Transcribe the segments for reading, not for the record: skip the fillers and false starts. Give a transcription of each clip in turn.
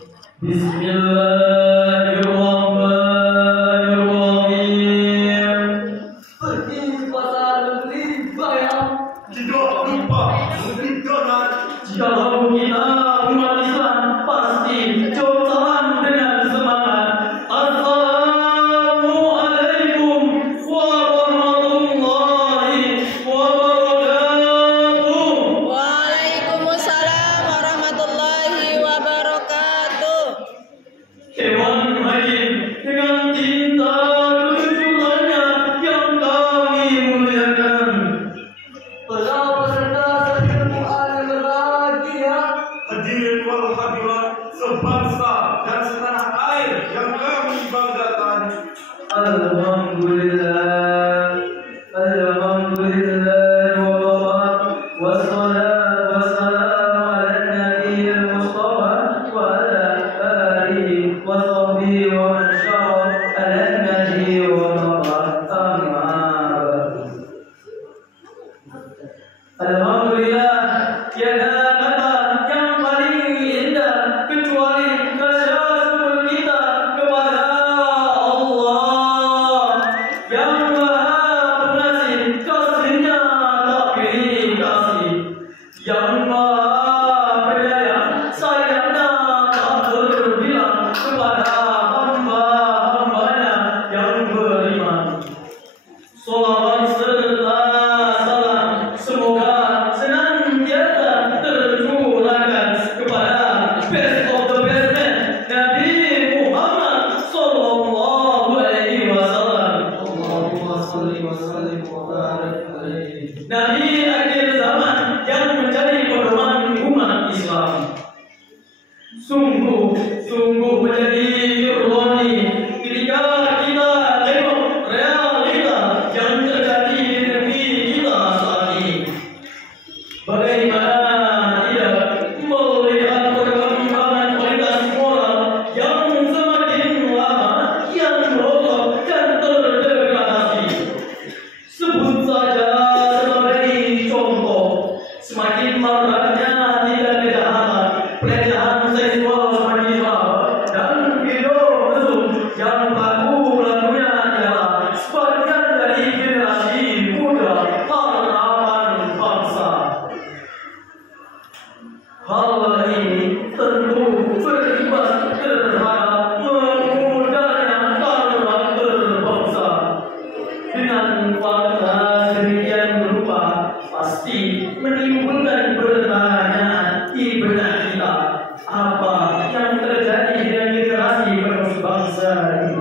Bismillahirrahmanirrahim. Pergi pasar beli bayam. Tidak lupa beli donat. Jika kita umat Islam pasti jawab salam dengan semangat. Assalamualaikum warahmatullahi wabarakatuh. Waalaikumsalam warahmatullahi wabarakatuh. Hewan hakim dengan cinta kejujurannya yang kami muliakan. Peserta keilmuan yang berbahagia. Hadirin wal hadirat sebangsa dan setanah air yang kami banggakan. Alhamdulillah, alhamdulillah, wassalatu wassalamu ala nabiyil mustafa wa ala alihi wa sahbihi wa man syara ala nahjihi wa nabah amma ba'du. Alhamdulillah, tiada kata yang paling indah kecuali kesyukuran kita kepada Allah yang Maha Pengasih, kasihnya tak pilih kasih, yang Maha Penyayang, sayangnya tak terbilang kepada hamba-hambanya yang beriman. Salawat serta salam semoga senantiasa tercurahkan kepada best of the best man Nabi Muhammad sallallahu alaihi wasallam. Allahumma shalli wa sallim wa barik alaihi. Nabi akhir zaman yang menjadi pedoman umat Islam. Sungguh menjadi ironi ketika kita tengok realita yang terjadi di negeri kita saat ini. Bagaimana tidak melihat perkembangan kualitas moral yang semakin lama yang merosot dan terdegradasi. Sebut saja sebagai contoh, semakin maraknya tindak kejahatan, pelecehan seksual semakin marak, dan video mesum yang pelaku-pelakunya adalah sebagian dari generasi muda harapan bangsa. Hal ini tentu berimbas terhadap memudahnya karakter bangsa. Dengan fakta sedemikian rupa pasti menimbulkan pertanyaan di benak kita, apa yang terjadi dengan generasi penerus bangsa ini.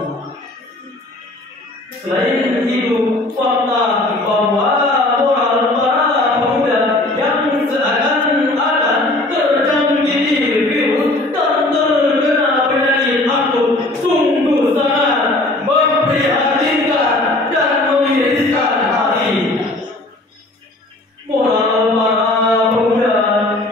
Selain itu, fakta bahwa moral para pemuda yang seakan-akan terjangkiti virus dan terkena penyakit akut sungguh sangat memprihatinkan dan memiriskan hati. Moral para pemuda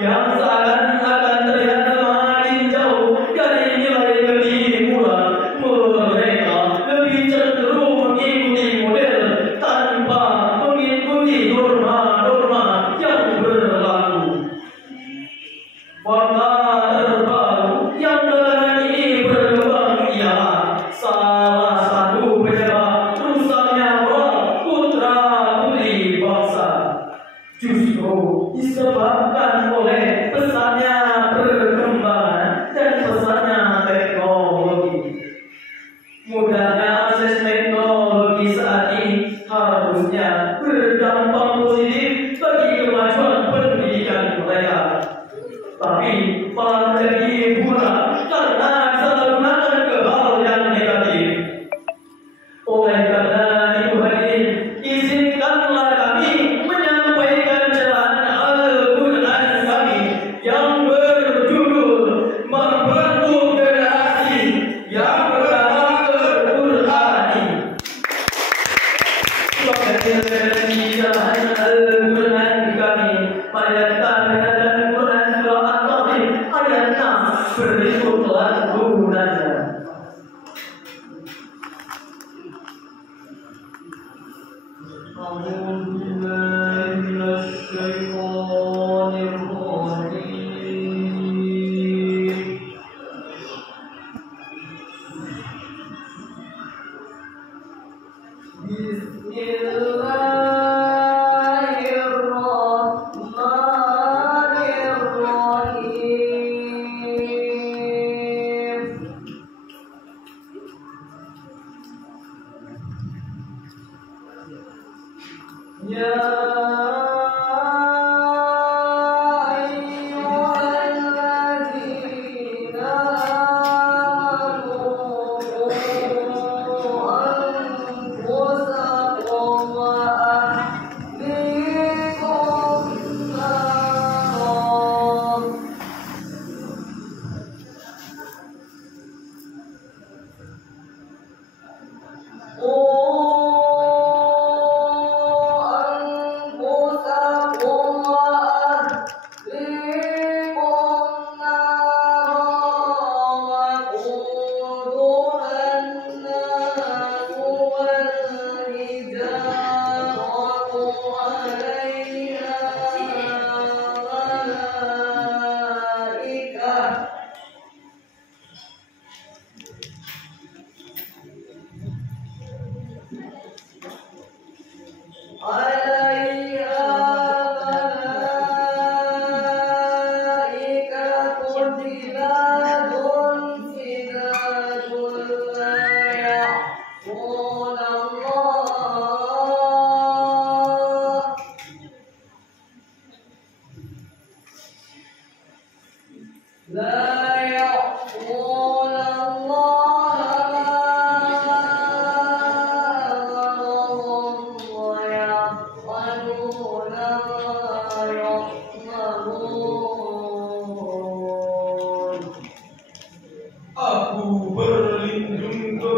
yang seakan-akan terlihat semakin jauh dari nilai ketimuran, mereka lebih cenderung mengikuti model tanpa mengikuti norma-norma yang berlaku. Fakta terbaru yang belakangan ini berkembang ialah salah satu penyebab rusaknya moral putra-putri bangsa justru disebabkan oleh pesatnya perkembangan dan pesatnya teknologi. Mudahnya akses teknologi saat ini harusnya berdampak positif bagi kemajuan pendidikan mereka. Tapi malah jadi pula karena disalahgunakan ke hal yang negatif. Oleh karena itu hadirin, izinkanlah kami menyampaikan cerahan Al-Quran kami yang berjudul Membentuk Generasi yang Berkarakter Qurani. Al-Quran kami mayatkan dan Quran surah Al-Tahrim ayat 6 berikut lagunanya.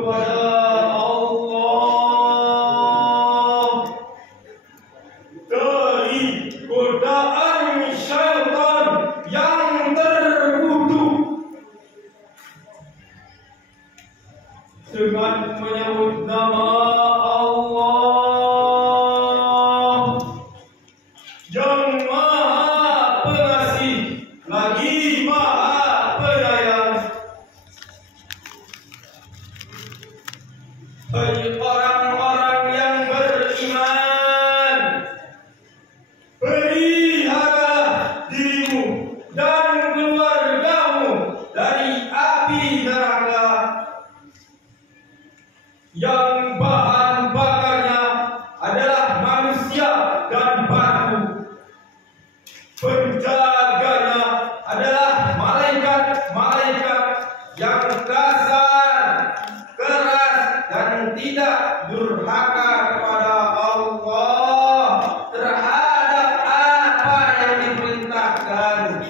kepada Allah dari godaan syaitan yang terkutuk. Dengan menyebut nama Allah yang Maha Pengasih lagi Maha Penyayang. Hai orang-orang yang beriman, pelihara dirimu dan keluargamu dari api neraka yang bahan bakarnya adalah manusia dan batu. Penjaganya adalah malaikat-malaikat yang kasar, keras, dan tidak durhaka kepada Allah terhadap apa yang diperintahkan.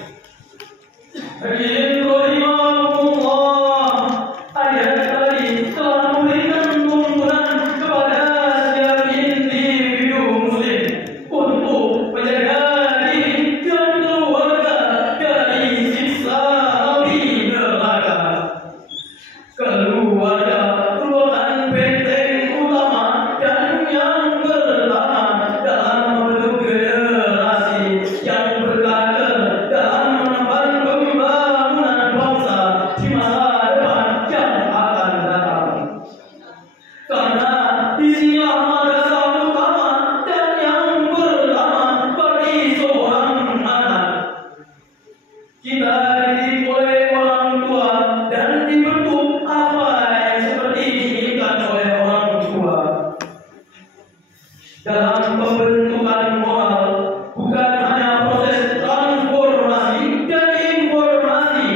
Hadirin rahimahumullah, ayat tadi telah memberikan tuntunan kepada setiap individu muslim untuk menjaga diri dan keluarga dari siksa api neraka. Keluarga merupakan benteng utama dan yang pertama dalam membentuk generasi yang berkader dalam menempat pembangunan bangsa di masa depan yang akan datang. Karena disinilah madrasah utama dan yang pertama bagi seorang anak. Kita dididik oleh orang tua dan dibentuk apa yang seperti diinginkan oleh orang tua. Dalam pembentukan moral bukan hanya proses transformasi dan informasi,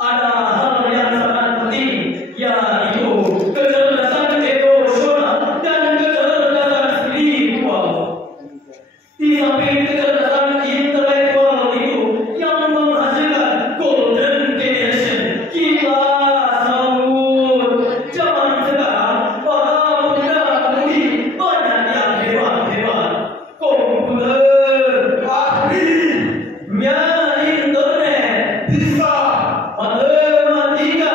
ada hal yang sangat penting, yaitu kecerdasan emosional dan kecerdasan spiritual. Di samping kecerdasan intelektual itu yang menghasilkan golden generation, kita sambut zaman sekarang. Para pemuda-pemudi banyak yang hebat-hebat, komputer, ahlinya internet, Bisa matematika,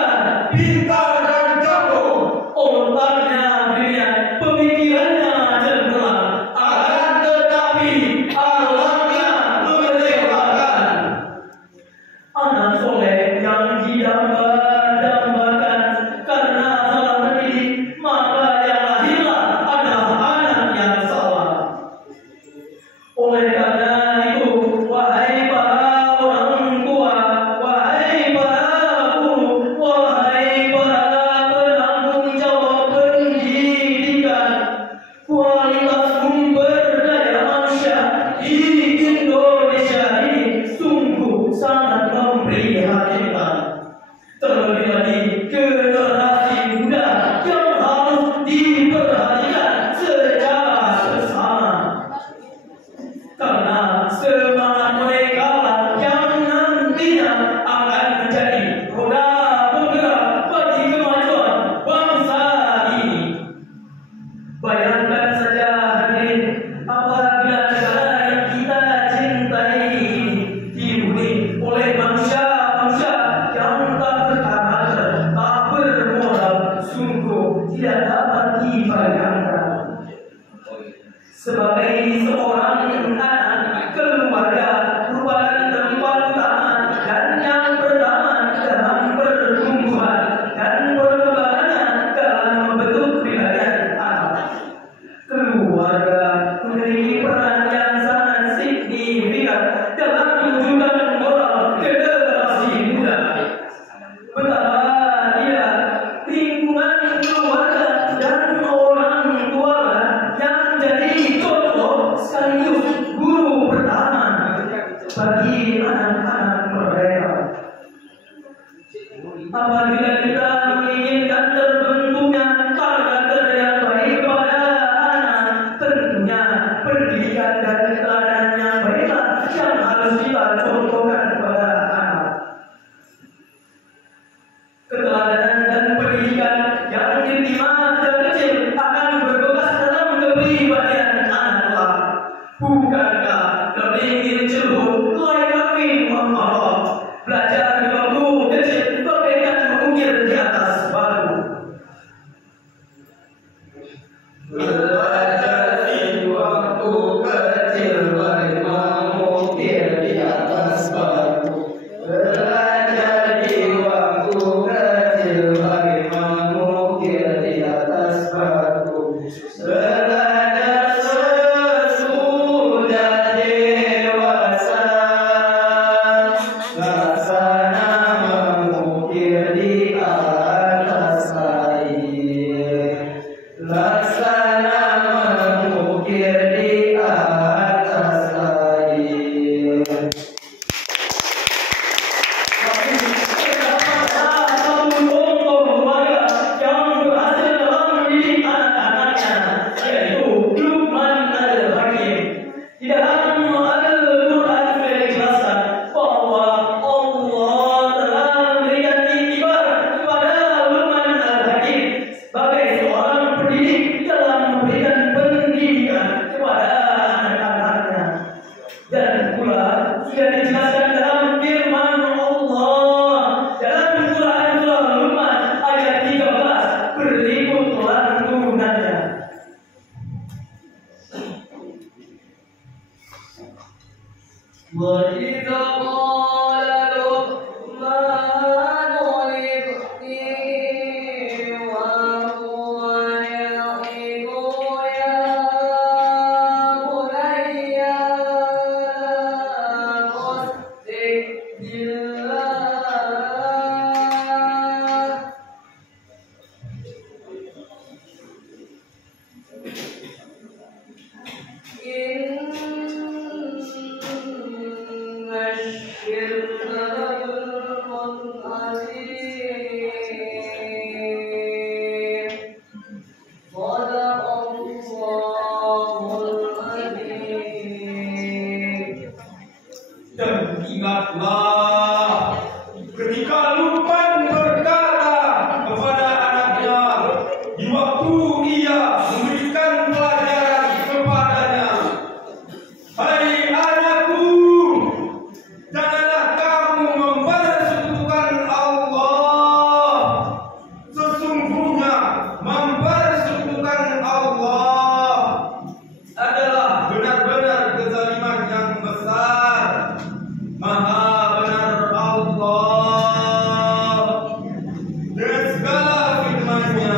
pintar dan jago, otaknya brilian, pemikirannya cerdas, akan tetapi akhlaknya mengecewakan. Anak soleh yang didambakan karena salah mendidik, maka yang lahirlah adalah anak yang salah. Oleh karena itu, wahai para orang tua, wahai para guru, wahai para penanggung jawab pendidikan, kualitas sumber daya manusia di Indonesia ini sungguh sangat memprihatinkan. Terlebih lagi generasi muda yang harus diperhatikan secara sesama. Karena semangat mereka yang nantinya akan menjadi roda penggerak bagi kemajuan bangsa ini. Bayangkan saja hadirin, apabila negara yang kita cintai ini dihuni oleh manusia-manusia yang tak berkarakter, tak bermoral, sungguh tidak dapat dibayangkan. Sebagai seorang anak, keluarga merupakan tempat utama dan yang pertama dalam pertumbuhan dan perkembangan dalam membentuk pribadi anak. Keluarga memiliki peran yang sangat signifikan dalam mewujudkan moral generasi muda. Betapa dia lingkungan keluarga dan orang tua yang menjadi contoh sekaligus guru pertama bagi anak-anak mereka. Apabila kita menginginkan terbentuknya karakter yang baik pada anak, tentunya pendidikan dan teladan yang baiklah yang harus kita contohkan kepada anak. Keteladanan dan pendidikan berikan yang intimah dan kecil akan berbekas dalam kepribadian anak kelak. Bukankah lebih ingin celup lain kami Allah belajar di waktu kecil bagaikan mengukir di atas batu. Belajar di waktu kecil bagaimana mengukir di atas batu. Belajar di waktu kecil bagaimana mengukir di atas batu. Belajar sesudah dewasa, laksana mengukir di atas air. Laksana mengukir di atas air. Dan pula sudah dijelaskan dalam firman Allah dalam Quran surah Luqman ayat 13 berikut lantunannya. Wa idza qala Luqman libnihi wa huwa ya'idu ya bunayya tusyrik billah. Inna syirka la-zulmun azim. Sadaqallahul azim. Dan ingatlah ketika Luqman berkata kepada anaknya di waktu ia memberikan pelajaran kepadanya, "Hai anakku, janganlah kamu mempersekutukan Allah. Sesungguhnya mempersekutukan Allah adalah benar-benar kezaliman yang besar. Maha benar Allah dengan segala firman-Nya."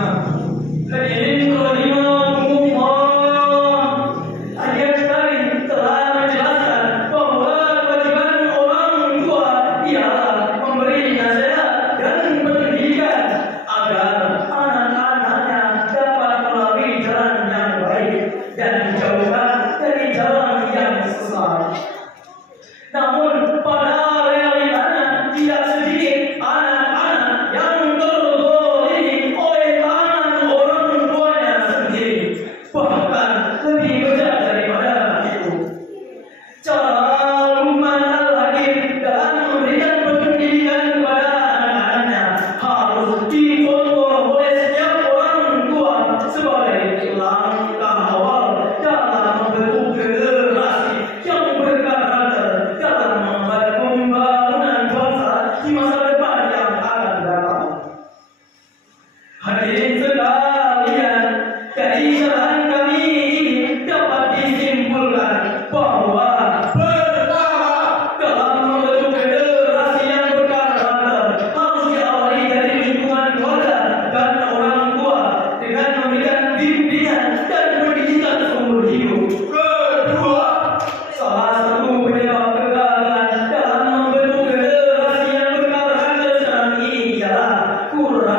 Hadirin rahimahumullah, ayat tadi telah menjelaskan bahwa kewajiban orang tua ialah memberi nasihat dan pendidikan agar anak-anaknya dapat melalui jalan yang baik dan dijauhkan dari jalan yang sesat. Namun pada realitanya tidak sedikit anak-anak yang terzalimi oleh tangan orang tuanya sendiri, bahkan lebih bejat daripada itu. Cara Luqman Al-Hakim dalam memberikan pendidikan kepada anak-anaknya harus dicontoh oleh setiap orang tua sebagai langkah awal dalam membentuk generasi yang berkarakter dalam membangun pembangunan bangsa di masa depan yang akan datang. Hadirin sekalian, dari jalan kami ini dapat disimpulkan bahwa pertama, dalam membentuk generasi yang berkarakter harus diawali dari lingkungan keluarga dan orang tua dengan memberikan bimbingan dan pendidikan seumur hidup. Kedua, salah satu penyebab kegagalan dalam membentuk generasi yang berkarakter sekarang ini ialah kurang